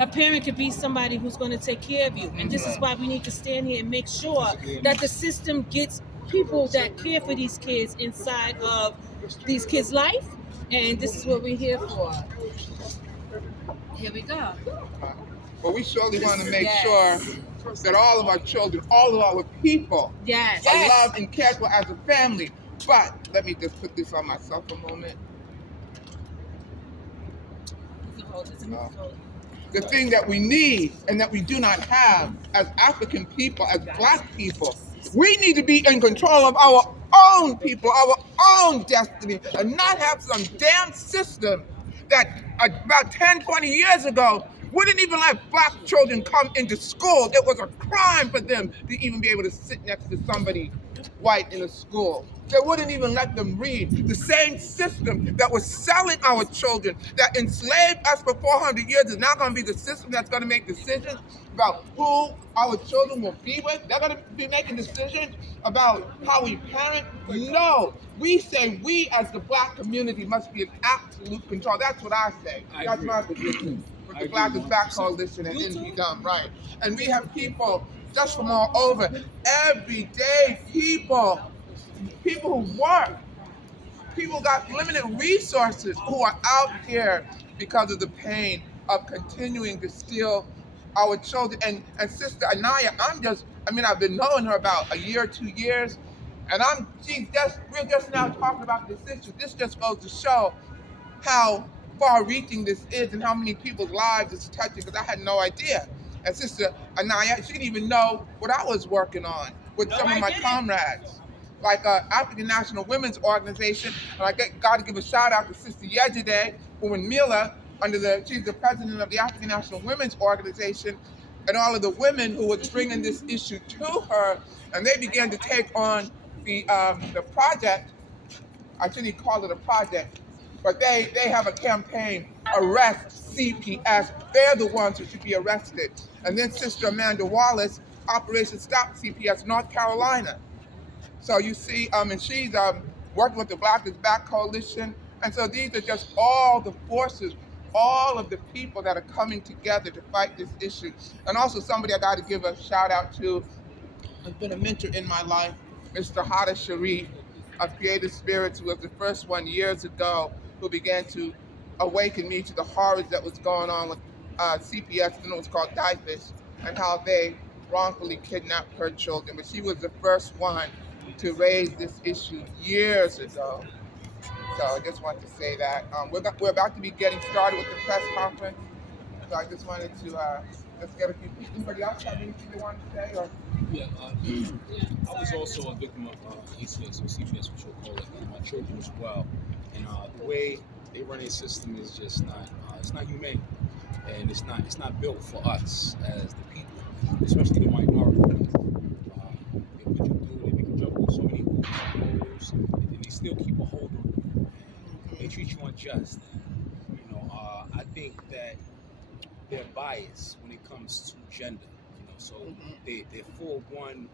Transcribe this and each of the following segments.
A parent could be somebody who's going to take care of you. And this is why we need to stand here and make sure that the system gets people that care for these kids inside of these kids' life. And this is what we're here for. Here we go. But we surely want to make sure that all of our children, all of our people are loved and cared for as a family. But let me just put this on myself a moment. The thing that we need and that we do not have as African people, as Black people, we need to be in control of our own people, our own destiny, and not have some damn system that about 10, 20 years ago wouldn't even let Black children come into school. It was a crime for them to even be able to sit next to somebody white in a school. They wouldn't even let them read. The same system that was selling our children, that enslaved us for 400 years, is now going to be the system that's going to make decisions about who our children will be with. They're going to be making decisions about how we parent. No, we say we as the Black community must be in absolute control. That's what I say. That's my position. With the Black is Back Coalition and NPDUM, right? And we have people just from all over, everyday people who work, people got limited resources who are out here because of the pain of continuing to steal our children. And Sister Anaya, I've been knowing her about a year, 2 years, and we're just now talking about this issue. This just goes to show how far-reaching this is and how many people's lives it's touching, because I had no idea. And Sister Anaya, she didn't even know what I was working on with some of my comrades, like African National Women's Organization. And I got to give a shout out to Sister Yejide Mila, she's the president of the African National Women's Organization, and all of the women who were bringing this issue to her, and they began to take on the project. I shouldn't call it a project, but they have a campaign, Arrest CPS. They're the ones who should be arrested. And then Sister Amanda Wallace, Operation Stop CPS, North Carolina. So you see, and she's working with the Black is Back Coalition. And so these are just all the forces, all of the people that are coming together to fight this issue. And also somebody I got to give a shout out to, has been a mentor in my life, Mr. Hada Sharif of Creative Spirits, who was the first one years ago who began to awaken me to the horrors that was going on with CPS, and it was called DIFUS, and how they wrongfully kidnapped her children. But she was the first one to raise this issue years ago. So I just wanted to say that. We're about to be getting started with the press conference. So I just wanted to let's get a few people. Anybody else have anything they want to say? Or? Yeah, I was also a victim of ACS or CPS, which we'll call it, and my children as well. And the way they run a system is just not, it's not humane, and it's not built for us as the people, especially the minority. They put you through, they make you jump through so many hoops, and then they still keep a hold on you. And they treat you unjust. And, I think that they're biased when it comes to gender. So they're for one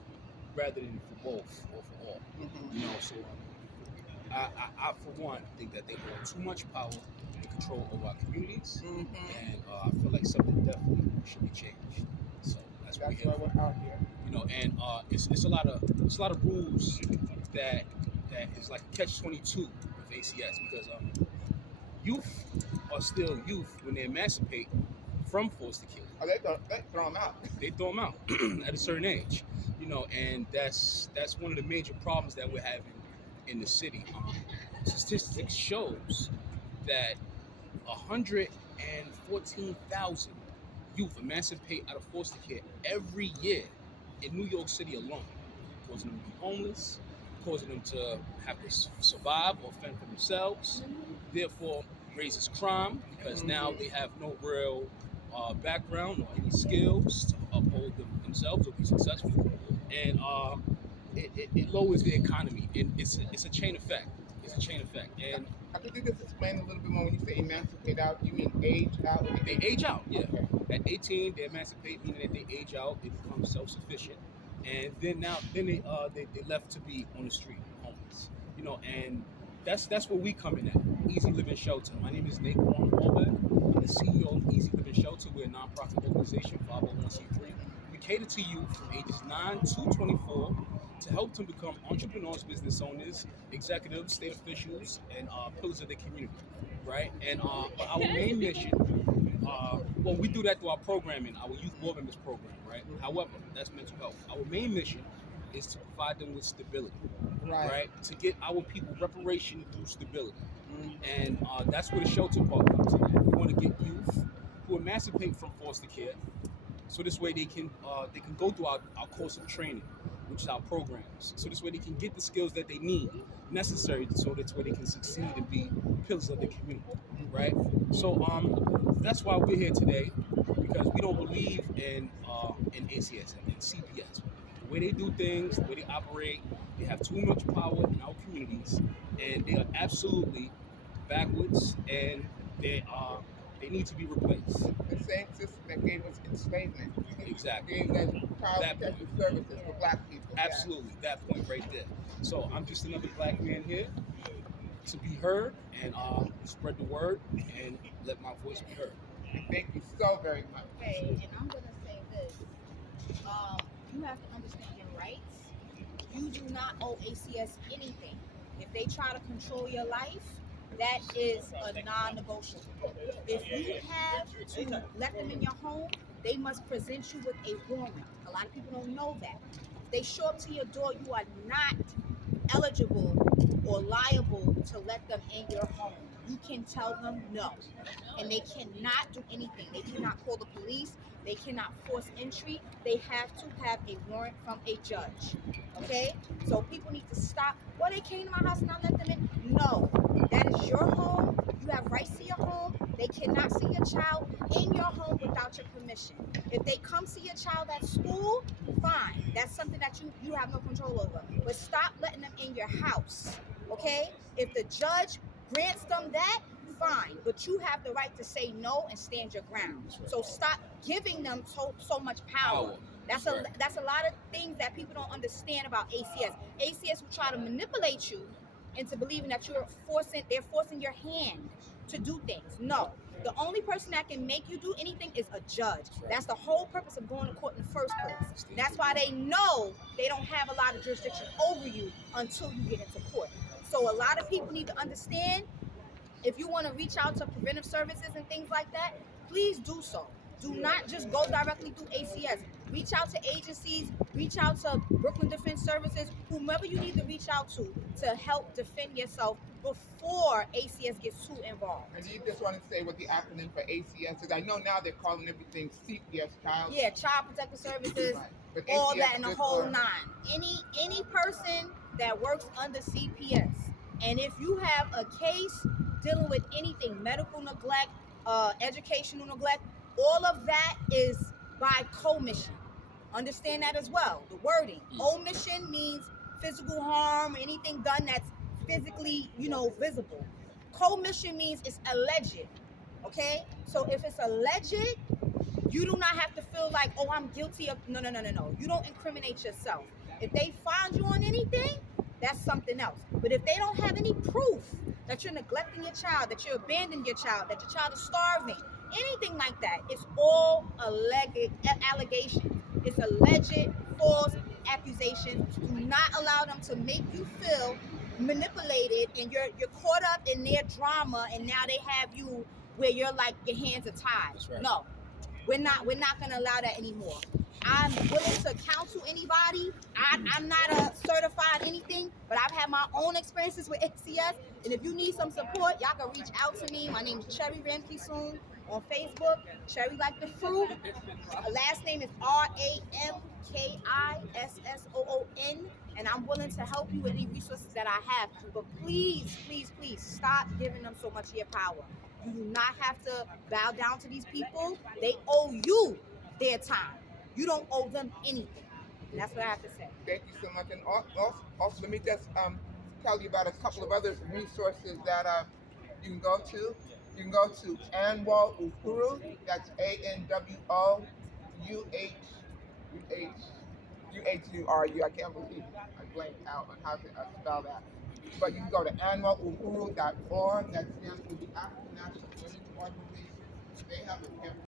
rather than for both or for all. So I for one think that they hold too much power and control over our communities, and I feel like something definitely should be changed. So that's why we're out here. And it's a lot of rules that is like a catch-22 of ACS, because youth are still youth when they emancipate from foster care. Oh, they throw them out. They throw them out at a certain age, and that's one of the major problems that we're having in the city. Statistics shows that 114,000 youth emancipate out of foster care every year in New York City alone, causing them to be homeless, causing them to have to survive or fend for themselves. Therefore, raises crime, because now they have no real background or any skills to uphold themselves or be successful, and it lowers the economy, and it's a chain effect. It's a chain effect. And could you just explain a little bit more when you say emancipate out? You mean age out? They age out, yeah. Okay. At 18, they emancipate, meaning that they age out, they become self-sufficient, and then they left to be on the street, homeless. And that's where we come in at. Easy Living Shelter. My name is Nate Warren Hallback. I'm the CEO of Easy Living Shelter. We're a nonprofit organization, 501c3. We cater to youth from ages 9 to 24 to help them become entrepreneurs, business owners, executives, state officials, and pillars of the community, right? And our main mission, well, we do that through our programming, our youth board members program, right? However, that's mental health. Our main mission is to provide them with stability, right? To get our people reparation through stability. And that's where the shelter part comes in. We want to get youth who emancipate from foster care, so this way they can go through our course of training, which is our programs. So this way they can get the skills that they need, necessary, so that's where they can succeed and be pillars of the community, right? So that's why we're here today, because we don't believe in ACS and CPS. The way they do things, the way they operate, they have too much power in our communities, and they are absolutely backwards, and they need to be replaced. The same system that gave us enslavement. Exactly. Gave us child protective services for black people. Absolutely, that point right there. So I'm just another black man here to be heard and spread the word and let my voice be heard. Thank you so very much. Okay, and I'm gonna say this. You have to understand your rights. You do not owe ACS anything. If they try to control your life, that is a non-negotiable. If you have to let them in your home, they must present you with a warrant. A lot of people don't know that. If they show up to your door, you are not eligible or liable to let them in your home. You can tell them no, and they cannot do anything. They cannot call the police. They cannot force entry. They have to have a warrant from a judge. Okay? So people need to stop. Well, they came to my house and I let them in. No, that is your home. You have rights to your home. They cannot see your child in your home without your permission. If they come see your child at school, fine. That's something that you have no control over. But stop letting them in your house. Okay? If the judge grants them that, fine, but you have the right to say no and stand your ground. So stop giving them so much power. That's a lot of things that people don't understand about ACS. ACS will try to manipulate you into believing that they're forcing your hand to do things. No, the only person that can make you do anything is a judge. That's the whole purpose of going to court in the first place. That's why they know they don't have a lot of jurisdiction over you until you get into court. So a lot of people need to understand, if you want to reach out to preventive services and things like that, please do so. Do not just go directly through ACS. Reach out to agencies, reach out to Brooklyn Defense Services, whomever you need to reach out to help defend yourself before ACS gets too involved. And you just want to say what the acronym for ACS is? I know now they're calling everything CPS, Child. Yeah, Child Protective Services, right. all that in the whole nine. Any person that works under CPS, and if you have a case dealing with anything, medical neglect, educational neglect, all of that is by commission. Understand that as well. The wording. Omission means physical harm, anything done that's physically, visible. Commission means it's alleged. Okay? So if it's alleged, you do not have to feel like, oh, I'm guilty of, no. You don't incriminate yourself. If they find you on anything, that's something else. But if they don't have any proof that you're neglecting your child, that you're abandoning your child, that your child is starving, anything like that, it's all allegations. It's alleged false accusations. Do not allow them to make you feel manipulated and you're caught up in their drama, and now they have you where you're like your hands are tied. That's right. No, we're not gonna allow that anymore. I'm willing to counsel anybody. I'm not a certified anything, but I've had my own experiences with ACS. And if you need some support, y'all can reach out to me. My name is Cherry Ramkissoon on Facebook. Cherry like the fruit. Last name is Ramkissoon. And I'm willing to help you with any resources that I have. But please, please, please stop giving them so much of your power. You do not have to bow down to these people. They owe you their time. You don't owe them anything. And that's what I have to say. Thank you so much. And also let me just tell you about a couple of other resources that you can go to. You can go to Anwo Uhuru. That's ANWOUHURU. I can't believe I blanked out on how to spell that. But you can go to anwouhuru.org. That stands for the African National Women's Organization. they haven't kept